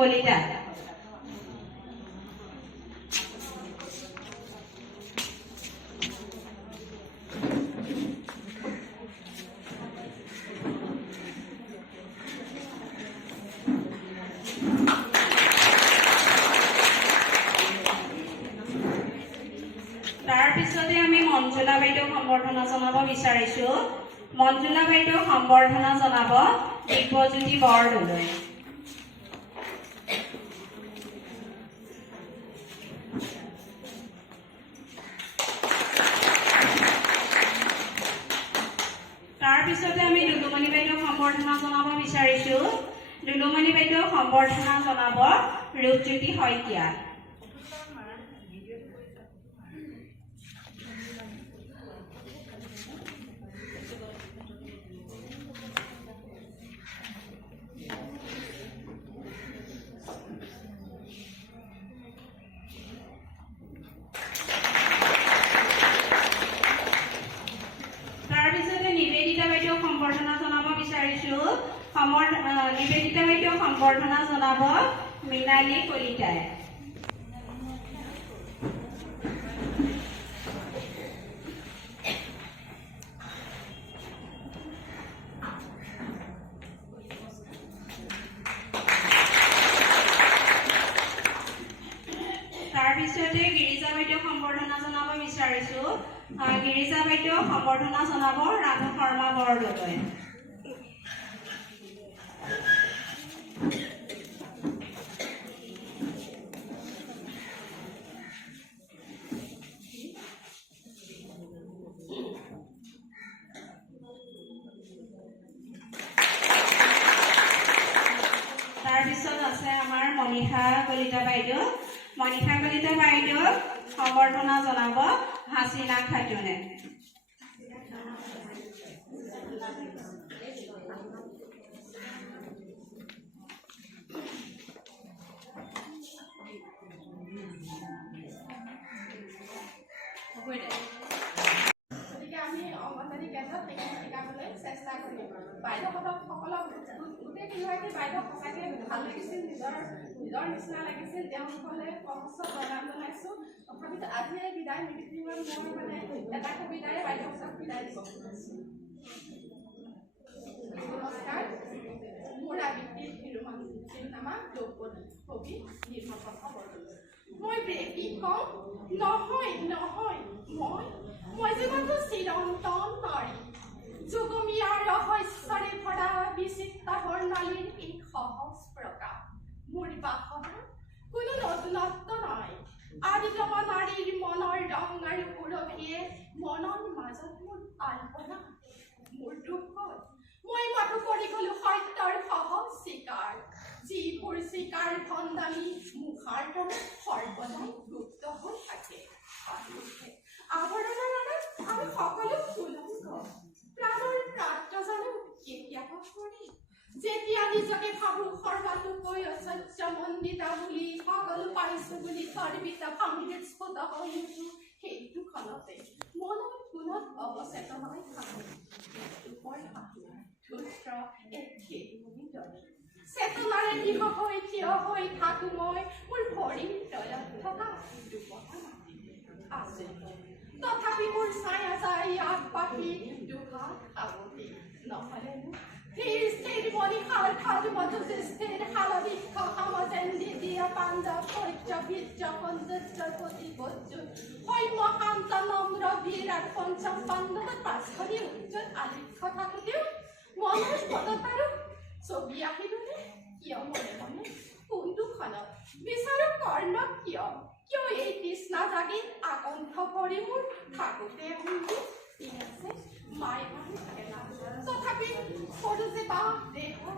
কলিতা। তাৰপিছতে আমি মঞ্জুলা বাইদেউ সম্বৰ্ধনা জনাব বিচাৰিছো। মঞ্জুলা বাইদেউ সম্বৰ্ধনা জনাব দিব্যজ্যোতি বৰদলৈ। তাৰপিছতে আমি দুলুমণি বাইদেউ সম্বৰ্ধনা জনাব বিচাৰিছো। দুলুমণি বাইদেউ সম্বৰ্ধনা জনাব ৰূপজ্যোতি শইকীয়া। নিবেদিতা বাইদেউ সম্বৰ্ধনা জনাব বিচাৰিছো। নিবেদিতা বাইদেউ সম্বৰ্ধনা জনাব মৃণালী কলিতাই। তাৰপিছতে গিৰিজা বাইদেউ সম্বৰ্ধনা জনাব বিচাৰিছো। গিৰিজা বাইদেউ সম্বৰ্ধনা জনাব ৰাণু শৰ্মা বৰদলৈ। তাৰপিছত আছে আমাৰ মনীষা কলিতা বাইদেউ। মনীষা কলিতা বাইদেউ সম্বৰ্ধনা জনাব হাসিনা খাতুনে। নিজৰ নিচিনা লাগিছিল তেওঁলোকলে কষ্ট প্ৰদান জনাইছো। তথাপিতো আজি এই বিদায় মিটিঙত মই মানে এটা কবিতাৰে বাইদেউক বিদায় দিব খুজিছো। নমস্কাৰ, মোৰ আবৃত্তি শিৰোনামা দ্ৰৌপদী, কবি নিৰ্মলপ্ৰভা বৰদলৈ। মই কি কওঁ? নহয় নহয় মই যে মাথো চিৰন্তন নাৰী, যুগমীয়া ৰহস্যৰে ভৰা বিচিত্ৰ বৰ্ণালীৰ এই সহজ প্ৰকাশ। মোৰ বাসনা কোনো নতুনত্ব নাই। আদিতম নাৰীৰ মনৰ ৰং আৰু সুৰভিয়ে মনৰ মাজত মোৰ আল্পনা। মোৰ দুখত মই মাথো কৰি গলো সত্যৰ সহজ স্বীকাৰ, যিবোৰ স্বীকাৰ ভণ্ডামী মুখাৰ দৰে সৰ্বদাই গুপ্ত হৈ থাকে। আৱৰণৰ আঁৰত আমি সকলো উলংঘ, প্ৰাণৰ প্ৰাপ্ত জানো কেতিয়াবা কৰে। যেতিয়া নিজকে ভাবো সৰ্বাতোকৈ অসহ্য মণ্ডিতা বুলি, সকলো পাইছো বুলি গৰ্বিত ভংগীত স্ফুট হৈ উঠো, সেইটো ক্ষণতে মনৰ কোণত অৱচেতনাই থাকো। চেতনাৰে দৃঢ় হৈ থিয় হৈ থাকো মই, মোৰ ভৰিৰ তলত থকা দুপতা মাটি আছে। তথাপি মোৰ ছায়া যায় আগবাঢ়ি দুহাত সাৱটি, নহলে স্থিৰ মনিষাৰ খাল মধুতে স্থিৰ শালবৃক্ষ সমজেন্দি দিয়া পাঞ্জাব সৌৰ্য বীৰ্য সৌন্দৰ্যৰ প্ৰতি বজ্জুত সৌম্য শান্ত নম্ৰ বিৰাট পঞ্চম পাণ্ডৱত পাঁচখনি উজ্জ্বল আলিখ্য থাকোঁতেও মনৰ পদতাৰো ছবি আহিবলৈ কিয় মনে মনে কোনটো ক্ষণত বিচাৰো কৰ্ণক কিয় এই তৃষ্ণা জাগি আকণ্ঠ কৰি মোৰ থাকোঁতে শুনি আছে মাই তথাপি সৰু যে বা দেহৰ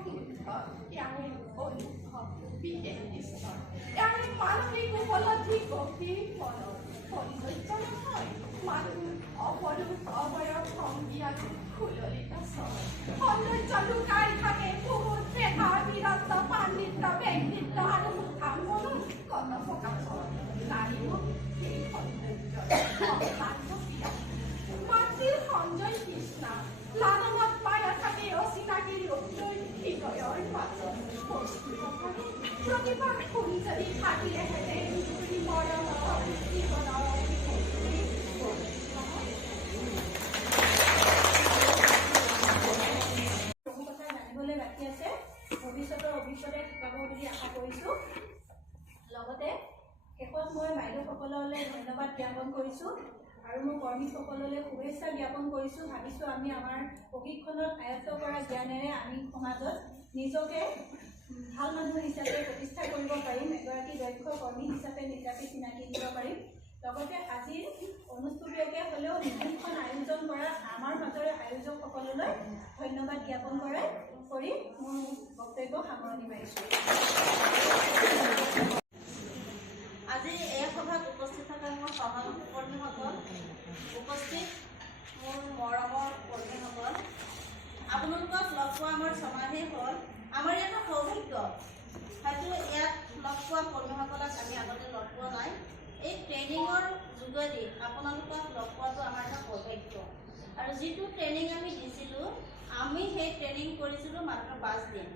ইয়াৰে অনুভৱ বিশেষ নিশ্চয়, ইয়াৰে মানসিক উপলব্ধি গভীৰ মনৰ সৌন্দৰ্য নহয়, মানুহ অপৰূপ অৱয়ব ভংগী আৰু সুললিত স্বৰ সৌন্দৰ্য লুকাই থাকে বহুত মেধা বীৰত্ব পাণ্ডিত্য ব্যক্তিত্ব আৰু মুখাংগনৰ কত প্ৰকাশৰ নাৰীও সেই সৌন্দৰ্য মাতৃৰ সঞ্জয় কৃষ্ণা লালনত পাই থাকে অচিনাকি ৰূপলৈ হৃদয়ৰ মাজত প্ৰস্তুত থাকে প্ৰতি এইবাৰ শুনি যদি থাকিলেহেঁতেন তুমি মৰমৰ জীৱনৰ বহু কথা জানিবলৈ বাকী আছে। ভৱিষ্যতৰ অভিজ্ঞতা শিকাব বুলি আশা কৰিছোঁ। লগতে শেষত মই বাইদেউসকললৈ ধন্যবাদ জ্ঞাপন কৰিছোঁ আৰু মোৰ কৰ্মীসকললৈ শুভেচ্ছা জ্ঞাপন কৰিছোঁ। ভাবিছোঁ আমি আমাৰ প্ৰশিক্ষণত আয়ত্ত কৰা জ্ঞানেৰে আমি সমাজত নিজকে ভাল মানুহ হিচাপে প্ৰতিষ্ঠা কৰিব পাৰিম, এগৰাকী দক্ষ কৰ্মী হিচাপে নিজকে চিনাকি দিব পাৰিম। লগতে আজিৰ অনুষ্ঠুপীয়াকৈ হ'লেও মিটিংখন আয়োজন কৰা আমাৰ মাজৰে আয়োজকসকললৈ ধন্যবাদ জ্ঞাপন কৰি মোৰ বক্তব্য সামৰণি মাৰিছোঁ। আজি এই সভাত উপস্থিত থকা মোৰ সহকৰ্মীসকল, উপস্থিত মোৰ মৰমৰ কৰ্মীসকল, আপোনালোকক লগ পোৱা আমাৰ ছমাহেই হ'ল। আমাৰ এটা সৌভাগ্য, হয়তো ইয়াত লগ পোৱা কৰ্মীসকলক আমি আগতে লগ পোৱা নাই। এই ট্ৰেইনিঙৰ যোগেদি আপোনালোকক লগ পোৱাটো আমাৰ এটা সৌভাগ্য। আৰু যিটো ট্ৰেইনিং আমি দিছিলোঁ, আমি সেই ট্ৰেইনিং কৰিছিলোঁ মাত্ৰ 5 দিন।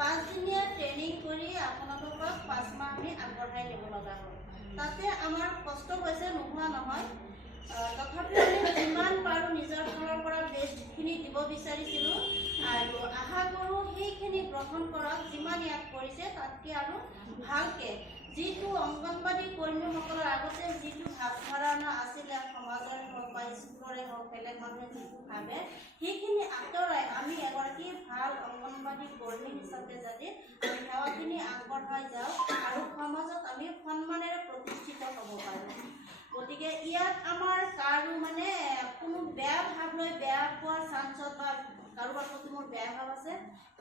5 দিনীয়া ট্ৰেইনিং কৰি আপোনালোকক 5 মাহ আমি আগবঢ়াই নিব লগা হ'ল। তাতে আমাৰ কষ্ট হৈছে, নোহোৱা নহয়। তথাপিও আমি যিমান পাৰোঁ নিজৰ ফালৰ পৰা বেষ্টখিনি দিব বিচাৰিছিলোঁ আৰু আশা কৰোঁ সেইখিনি গ্ৰহণ কৰক। যিমান ইয়াত কৰিছে তাতকৈ আৰু ভালকৈ, যিটো অংগনবাদী কৰ্মীসকলৰ আগতে যিটো ভাৱ ধাৰণা আছিলে সমাজৰে হওক বা স্কুলৰে হওক, বেলেগ মানুহে যিটো ভাবে, সেইখিনি আঁতৰাই আমি এগৰাকী ভাল অংগনবাদী কৰ্মী হিচাপে যদি আমি সেৱাখিনি আগবঢ়াই যাওঁ আৰু সমাজত আমি সন্মানেৰে প্ৰতিষ্ঠিত হ'ব পাৰোঁ। গতিকে ইয়াত আমাৰ কাৰো কোনো বেয়া ভাৱ লৈ বেয়া পোৱাৰ চান্সত বা কাৰোবাৰ প্ৰতি মোৰ বেয়া ভাৱ আছে,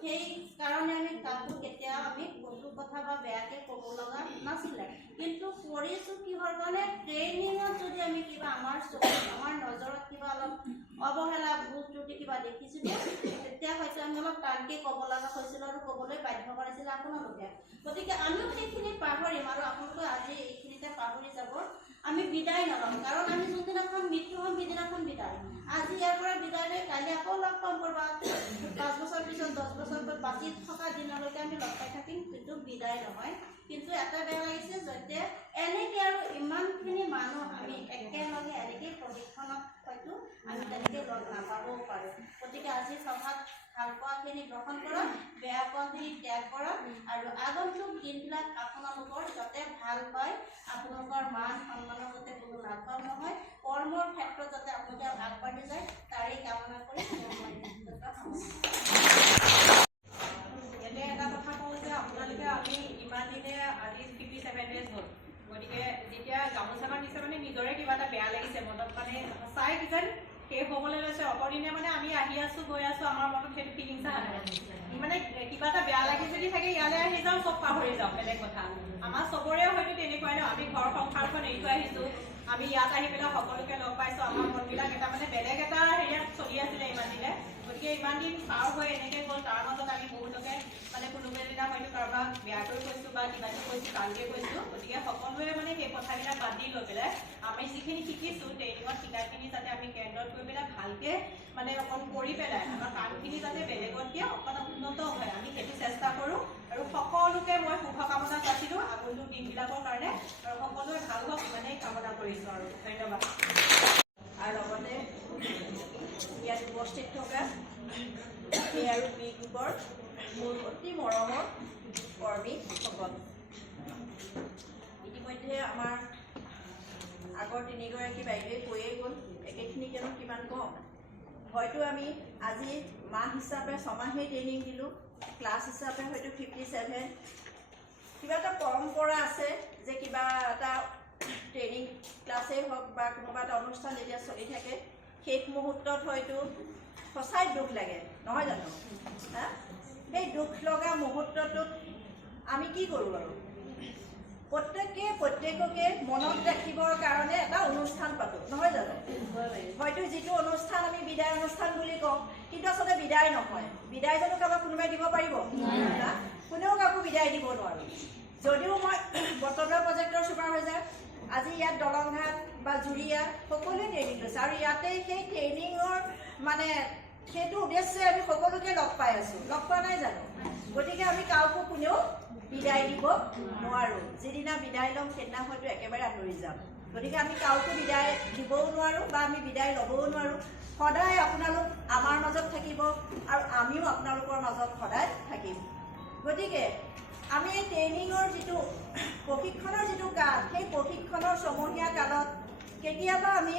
সেই কাৰণে আমি কাকো কেতিয়াও আমি কটু কথা বা বেয়াকৈ ক'ব লগা নাছিলে। কিন্তু কৰিছোঁ কিহৰ কাৰণে, ট্ৰেইনিঙত যদি আমি কিবা আমাৰ নজৰত কিবা অলপ অৱহেলা ভুল ত্ৰুটি কিবা দেখিছিলোঁ, তেতিয়া হয়তো আমি অলপ টানকৈ ক'ব লগা হৈছিল আৰু ক'বলৈ বাধ্য কৰাইছিলে আপোনালোকে। গতিকে আমিও সেইখিনি পাহৰিম আৰু আপোনালোকে আজি এইখিনিতে পাহৰি যাব। আমি বিদায় নল'ম, কাৰণ আমি যোনদিনাখন মৃত্যু হ'ম সেইদিনাখন বিদায়। আজি ইয়াৰ পৰা বিদায় লৈ কাইলৈ আকৌ লগ পাম কৰবাত, 5 বছৰ পিছত 10 বছৰ পিছত বাকী থকা দিনলৈকে আমি লগ পাই থাকিম, কিন্তু বিদায় নহয়। কিন্তু এটা বেয়া লাগিছে যাতে এনেকৈ আৰু ইমানখিনি মানুহ আমি একেলগে এনেকৈ প্ৰশিক্ষণত হয়তো আমি তেনেকৈ লগ নাপাবও পাৰোঁ। গতিকে আজি সভাত ভাল পোৱাখিনি গ্ৰহণ কৰক, বেয়া পোৱাখিনি ত্যাগ কৰক আৰু আগন্তুক দিনবিলাক আপোনালোকৰ যাতে ভাল পায়, আপোনালোকৰ মান সন্মানৰ যাতে কোনো নাটক নহয়, কৰ্মৰ ক্ষেত্ৰত যাতে আপোনালোকে আগবাঢ়ি যায়, তাৰেই কামনা কৰি ইয়াতে এটা কথা কওঁ যে আপোনালোকে আমি ইমান দিনে আজি 57 ডেজ হ'ল। গতিকে যেতিয়া গামোচাখন দিছে নিজৰে কিবা এটা বেয়া লাগিছে মনত, সঁচাই কিজান শেষ হ'বলৈ লৈছে। অতদিনে আমি আহি আছোঁ গৈ আছোঁ, আমাৰ মনত সেইটো ফিলিংছ অহা নাই। কিবা এটা বেয়া লাগি যদি থাকে ইয়ালৈ আহি যাওঁ, চব পাহৰি যাওঁ, বেলেগ কথা। আমাৰ চবৰে হয়তো তেনেকুৱাই ন, আমি ঘৰ সংসাৰখন এৰি থৈ আহিছোঁ, আমি ইয়াত আহি পেলাই সকলোকে লগ পাইছোঁ, আমাৰ মনবিলাক এটা বেলেগ এটা হেৰিয়াত চলি আছিলে ইমান দিনে। গতিকে ইমান দিন পাৰ হৈ এনেকৈ গ'ল, তাৰ মাজত আমি বহুতকে কোনোবা এদিনা হয়তো কাৰোবাক বেয়াকৈ কৈছোঁ বা কিবাকৈ কৈছোঁ, টানকৈ কৈছোঁ। গতিকে সকলোৱে সেই কথাবিলাক বাদ দি লৈ পেলাই আমি যিখিনি শিকিছোঁ ট্ৰেইনিঙত শিকাখিনি যাতে আমি কেন্দ্ৰত গৈ পেলাই ভালকৈ অকণ কৰি পেলাই আমাৰ কামখিনি যাতে বেলেগতকৈ অকণ উন্নত হয়, আমি সেইটো চেষ্টা কৰোঁ। আৰু সকলোকে মই শুভকামনা যাচিলোঁ আগন্তুক দিনবিলাকৰ কাৰণে, আৰু সকলোৱে ভাল হওক ইমানেই কামনা কৰিছোঁ আৰু ধন্যবাদ। আৰু লগতে ইয়াত উপস্থিত থকা এ আৰু বি গ্ৰুপৰ মোৰ অতি মৰমৰ কৰ্মীসকল, ইতিমধ্যে আমাৰ আগৰ 3গৰাকী বাইদেৱে কৈয়ে গ'ল, একেখিনি কিয়নো কিমান কম। হয়তো আমি আজি মাহ হিচাপে 6 মাহেই ট্ৰেইনিং দিলোঁ, ক্লাছ হিচাপে হয়তো 57। কিবা এটা পৰম্পৰা আছে যে কিবা এটা ট্ৰেইনিং ক্লাছেই হওক বা কোনোবা এটা অনুষ্ঠান যেতিয়া চলি থাকে, শেষ মুহূৰ্তত হয়তো সঁচাই দুখ লাগে, নহয় জানো? সেই দুখ লগা মুহূৰ্তটোত আমি কি কৰোঁ বাৰু? প্ৰত্যেককে মনত ৰাখিবৰ কাৰণে এটা অনুষ্ঠান পাতোঁ, নহয় জানো? হয়তো যিটো অনুষ্ঠান আমি বিদায় অনুষ্ঠান বুলি কওঁ, কিন্তু আচলতে বিদায় নহয়। বিদায় জানো কাৰোবাক কোনোবাই দিব পাৰিব? কোনেও কাকো বিদায় দিব নোৱাৰোঁ। যদিও মই বটদ্ৰৱা প্ৰজেক্টৰ ছুপাৰভাইজাৰ, আজি ইয়াত দলংঘাট বা জুৰিয়া সকলোৱে ট্ৰেইনিং লৈছে, আৰু ইয়াতে সেই ট্ৰেইনিঙৰ সেইটো উদ্দেশ্যে আমি সকলোকে লগ পাই আছোঁ, লগ পোৱা নাই জানো? গতিকে আমি কাকো কোনেও বিদায় দিব নোৱাৰোঁ। যিদিনা বিদায় ল'ম সেইদিনা হয়তো একেবাৰে আঁতৰি যাম। গতিকে আমি কাউকে বিদায় দিবও নোৱাৰোঁ বা আমি বিদায় ল'বও নোৱাৰোঁ। সদায় আপোনালোক আমাৰ মাজত থাকিব আৰু আমিও আপোনালোকৰ মাজত সদায় থাকিম। গতিকে আমি এই ট্ৰেইনিঙৰ যিটো প্ৰশিক্ষণৰ যিটো কাল, সেই প্ৰশিক্ষণৰ ছমহীয়া কালত কেতিয়াবা আমি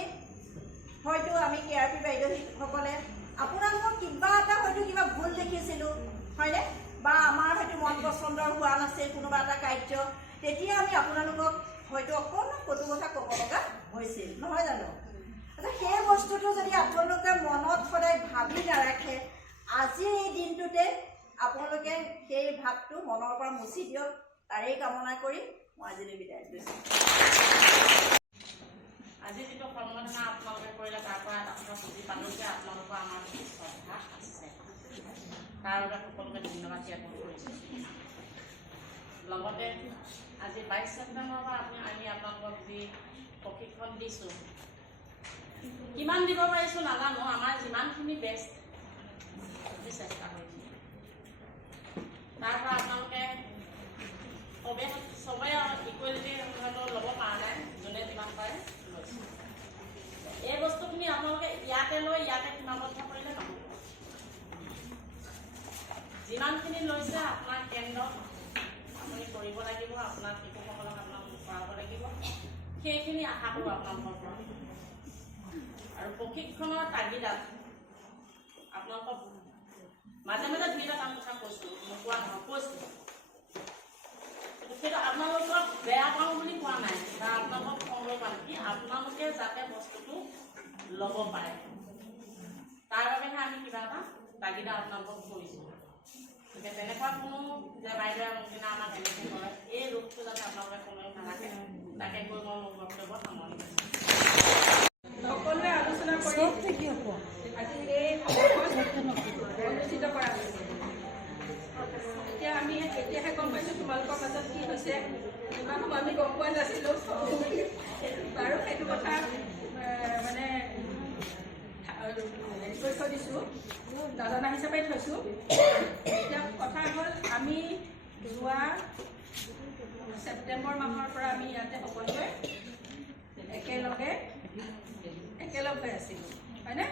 হয়তো আমি KRP বাইদেউসকলে আপোনালোকক কিবা এটা হয়তো কিবা ভুল দেখিছিলোঁ, হয়নে? বা আমাৰ হয়তো মন পচন্দৰ হোৱা নাছিল কোনোবা এটা কাৰ্য, তেতিয়া আমি আপোনালোকক হয়তো অকণমান কটু কথা ক'ব লগা হৈছিল, নহয় জানো? সেই বস্তুটো যদি আপোনালোকে মনত সদায় ভাবি নাৰাখে, আজিৰ এই দিনটোতে আপোনালোকে সেই ভাৱটো মনৰ পৰা মুচি দিয়ক, তাৰেই কামনা কৰি মই আজিলৈ বিদায় লৈছোঁ। আজি যিটো সম্বৰ্ধনা আপোনালোকে কৰিলে তাৰ পৰা এটা কথা বুজি পালোঁ যে আপোনালোকৰ আমাৰ শ্ৰদ্ধা আছে, তাৰ বাবে সকলোকে ধন্যবাদ জ্ঞাপন কৰিছোঁ। লগতে আজি 22 ছেপ্টেম্বৰৰ পৰা আমি আপোনালোকক যি প্ৰশিক্ষণ দিছোঁ, কিমান দিব পাৰিছোঁ নাজানো, আমাৰ যিমানখিনি বেষ্ট চেষ্টা কৰিছোঁ। তাৰ পৰা আপোনালোকে চবেই ইকুৱেলিটি হয়তো ল'ব পৰা নাই, যোনে যিমান পাৰে লৈছে। এই বস্তুখিনি আপোনালোকে ইয়াতে লৈ ইয়াতে সীমাবদ্ধ কৰিলে নহ'ব। যিমানখিনি লৈছে আপোনাৰ কেন্দ্ৰত আপুনি কৰিব লাগিব, আপোনাৰ শিশুসকলক আপোনালোকে কৰাব লাগিব, সেইখিনি আশা কৰোঁ আপোনালোকৰ পৰা। আৰু প্ৰশিক্ষণৰ তাগিদাত আপোনালোকক মাজে মাজে দুই এটা কাম কথা কৈছোঁ, নোকোৱা নহয়, কৈছোঁ। সেইটো আপোনালোকক বেয়া পাওঁ বুলি কোৱা নাই বা আপোনালোকক খং লৈ কোৱা নাই, আপোনালোকে যাতে বস্তুটো ল'ব পাৰে তাৰ বাবেহে আমি কিবা এটা তাগিদা আপোনালোকক কৰিছোঁ। গতিকে তেনেকুৱা কোনো যে বাইদেৱে মোক দিনা আমাক এনেকৈ কৰে, এই ৰূপটো যাতে আপোনালোকে কোনেও নালাগে, তাকে কৈ মই মোৰ বক্তব্য সামৰণি মাৰিছোঁ। সকলোৱে আলোচনা কৰি আজি এই অনুষ্ঠিত কৰা হৈছে। এতিয়া আমি এতিয়াহে গম পাইছোঁ তোমালোকৰ মাজত কি হৈছে, ইমান সময় আমি গম পোৱা নাছিলোঁ বাৰু। সেইটো কথা মানে হেৰি কৰি থৈ দিছোঁ, নজনা হিচাপে থৈছোঁ। এতিয়া কথা হ'ল, আমি যোৱা ছেপ্টেম্বৰ মাহৰ পৰা আমি ইয়াতে সকলোৱে একেলগ হৈ আছিলোঁ, হয়নে?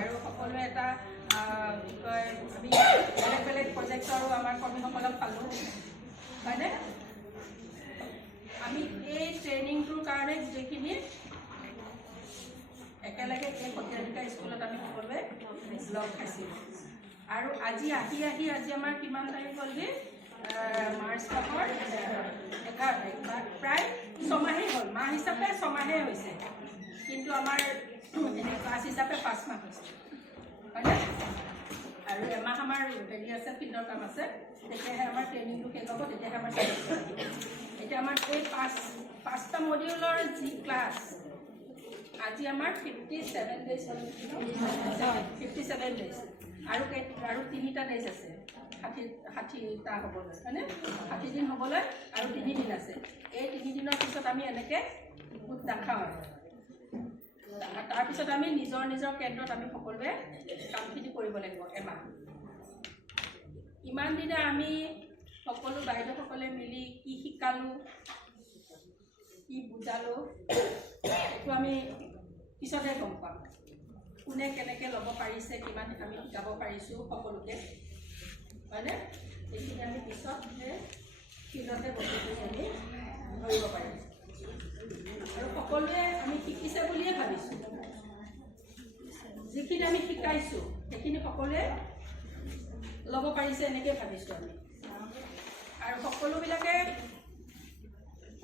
আৰু সকলোৱে এটা কি কয়, আমি বেলেগ বেলেগ প্ৰজেক্টৰো আমাৰ কৰ্মীসকলক পালোঁ, হয়নে? আমি এই ট্ৰেইনিংটোৰ কাৰণে গোটেইখিনি একেলগে এই সত্ৰাধিকাৰ স্কুলত আমি সকলোৱে লগ খাইছিলোঁ। আৰু আজি আজি আমাৰ কিমান তাৰিখ হ'লগৈ? মাৰ্চ মাহৰ 11 তাৰিখ, প্ৰায় ছমাহেই হ'ল। মাহ হিচাপে ছমাহেই হৈছে, কিন্তু আমাৰ ক্লাছ হিচাপে 5 মাহ হৈছে, হয়নে? আৰু এমাহ আমাৰ হেৰি আছে, ফিল্ডৰ কাম আছে, তেতিয়াহে আমাৰ ট্ৰেইনিংটো শেষ হ'ব, তেতিয়াহে আমাৰ এতিয়া আমাৰ এই 5টা মডিউলৰ যি ক্লাছ, আজি আমাৰ 57 ডেজ হ'ল, 57 ডেজ, আৰু 3টা ডেজ আছে 60টা হ'বলৈ, হয়নে? 60 দিন হ'বলৈ আৰু 3 দিন আছে। এই 3 দিনৰ পিছত আমি এনেকৈ গোট নাখাওঁ। তাৰপিছত আমি নিজৰ নিজৰ কেন্দ্ৰত আমি সকলোৱে কামখিনি কৰিব লাগিব এমাহ। ইমান দিনে আমি সকলো বাইদেউসকলে মিলি কি শিকালোঁ, কি বুজালোঁ, সেইটো আমি পিছতহে গম পাম। কোনে কেনেকৈ ল'ব পাৰিছে, কিমান আমি শিকাব পাৰিছোঁ সকলোকে, হয়নে? এইখিনি আমি পিছতহে ফিল্ডতে বস্তুটো আমি ধৰিব পাৰিম। আৰু সকলোৱে আমি শিকিছে বুলিয়ে ভাবিছোঁ। যিখিনি আমি শিকাইছোঁ সেইখিনি সকলোৱে ল'ব পাৰিছে এনেকৈ ভাবিছোঁ আমি। আৰু সকলোবিলাকে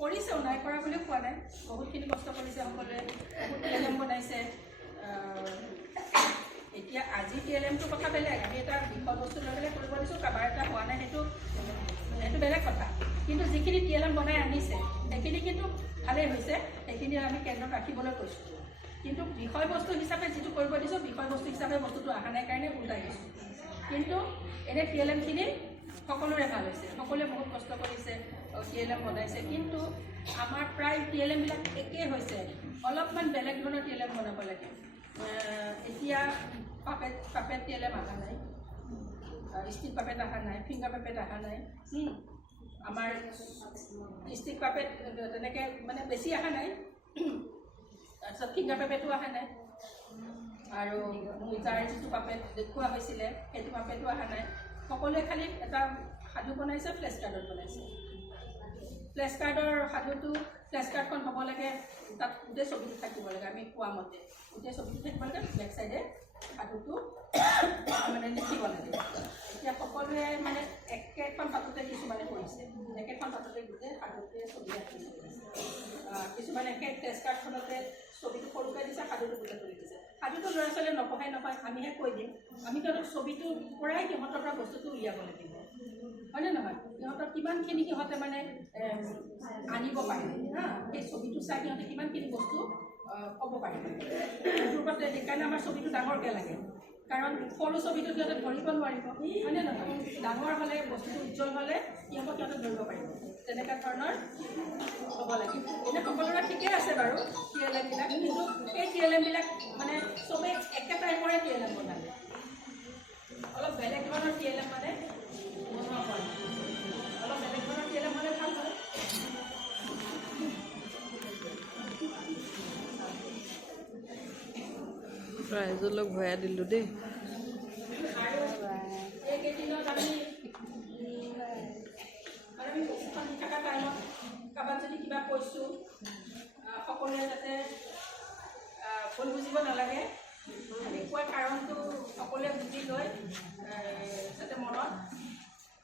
কৰিছেও, নাই কৰা বুলিও কোৱা নাই, বহুতখিনি কষ্ট কৰিছে সকলোৱে, বহুত TLM বনাইছে। এতিয়া আজি TLMটোৰ কথা বেলেগ, আমি এটা বিষয় বস্তু লৈ পেলাই কৰিব দিছোঁ, কাৰোবাৰ এটা হোৱা নাই, সেইটো বেলেগ কথা। কিন্তু যিখিনি TLM বনাই আনিছে সেইখিনি কিন্তু ভালেই হৈছে, সেইখিনি আমি কেন্দ্ৰত ৰাখিবলৈ কৈছোঁ। কিন্তু বিষয়বস্তু হিচাপে যিটো কৰিব দিছোঁ, বিষয়বস্তু হিচাপে বস্তুটো অহা নাই কাৰণে উল্টাই দিছোঁ। কিন্তু এনে TLMখিনি সকলোৰে ভাল হৈছে, সকলোৱে বহুত কষ্ট কৰিছে, TLM বনাইছে। কিন্তু আমাৰ প্ৰায় TLMবিলাক একেই হৈছে, অলপমান বেলেগ ধৰণৰ TLM বনাব লাগে। এতিয়া পাপেট TLM অহা নাই, ষ্টিল পাপেট অহা নাই, ফিংগাৰ পাপেট অহা নাই, আমাৰ ডিষ্ট্ৰিক্ট পাপেট তেনেকৈ মানে বেছি অহা নাই, তাৰপিছত ফিংগাৰ পাপেটো অহা নাই, আৰু যাৰ যিটো পাপেট দেখুওৱা হৈছিলে সেইটো পাপেটো অহা নাই। সকলোৱে খালি এটা সাধু বনাইছে, ফ্লেছ কাৰ্ডত বনাইছে। ফ্লেছ কাৰ্ডৰ সাধুটো, ফ্লেছ কাৰ্ডখন হ'ব লাগে, তাত গোটেই ছবিটো থাকিব লাগে, আমি কোৱা মতে গোটেই ছবিটো থাকিব লাগে, বেক চাইডে সাধুটো মানে লিখিব লাগে। এতিয়া সকলোৱে মানে একেখন পাততে কিছুমানে কৰিছে, একেখন পাততে গোটেই সাধুটোৱে ছবি আঁকিছে। কিছুমানে একে ফ্লেছ কাৰ্ডখনতে ছবিটো সৰুকৈ দিছে, সাধুটো গোটেই কৰি দিছে। সাধুটো ল'ৰা ছোৱালীয়ে নপঢ়াই নহয়, আমিহে কৈ দিম। আমি সিহঁতক ছবিটোৰ পৰাই সিহঁতৰ পৰা বস্তুটো উলিয়াব লাগিব, হয়নে নহয়? সিহঁতক কিমানখিনি সিহঁতে মানে আনিব পাৰে, সেই ছবিটো চাই সিহঁতে কিমানখিনি বস্তু ক'ব পাৰে। সেইটোৰ ওপৰত সেইকাৰণে আমাৰ ছবিটো ডাঙৰকৈ লাগে, কাৰণ সৰু ছবিটো সিহঁতে ধৰিব নোৱাৰিব, হয়নে নহয়? ডাঙৰ হ'লে বস্তুটো উজ্জ্বল হ'লে সিহঁতে ধৰিব পাৰিব। তেনেকুৱা ধৰণৰ হ'ব লাগে। এনে সকলোৰে ঠিকেই আছে বাৰু TLM-বিলাক, কিন্তু সেই TLM-বিলাক মানে চবেই একে টাইপৰে TLM বনালে, অলপ বেলেগ ধৰণৰ TLM মানে বনোৱা হয়। অলপ বেলেগ ধৰণৰ TLM হ'লে ভাল হয়। ৰাইজলৈ ভৰাই দিলোঁ দেই। আৰু এইকেইদিনত আমি প্ৰশিক্ষণ দি থকা টাইমত কাৰোবাক যদি কিবা কৈছোঁ, সকলোৱে যাতে ভুল বুজিব নালাগে, কোৱা কাৰণটো সকলোৱে বুজি লৈ যাতে মনত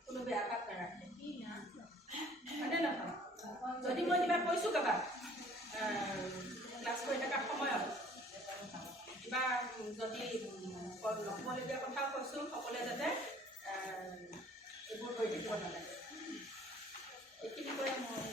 কোনো বেয়া ভাৱ নাৰাখে, হয়নে নহয়? যদি মই কিবা কৈছোঁ কাৰোবাক ক্লাছ কৰি থকাৰ সময়ত, কিবা যদি নক'বলগীয়া কথাও কৈছোঁ, সকলোৱে যাতে এইবোৰ কৰি থাকিব নালাগে। এইখিনি কৈ মই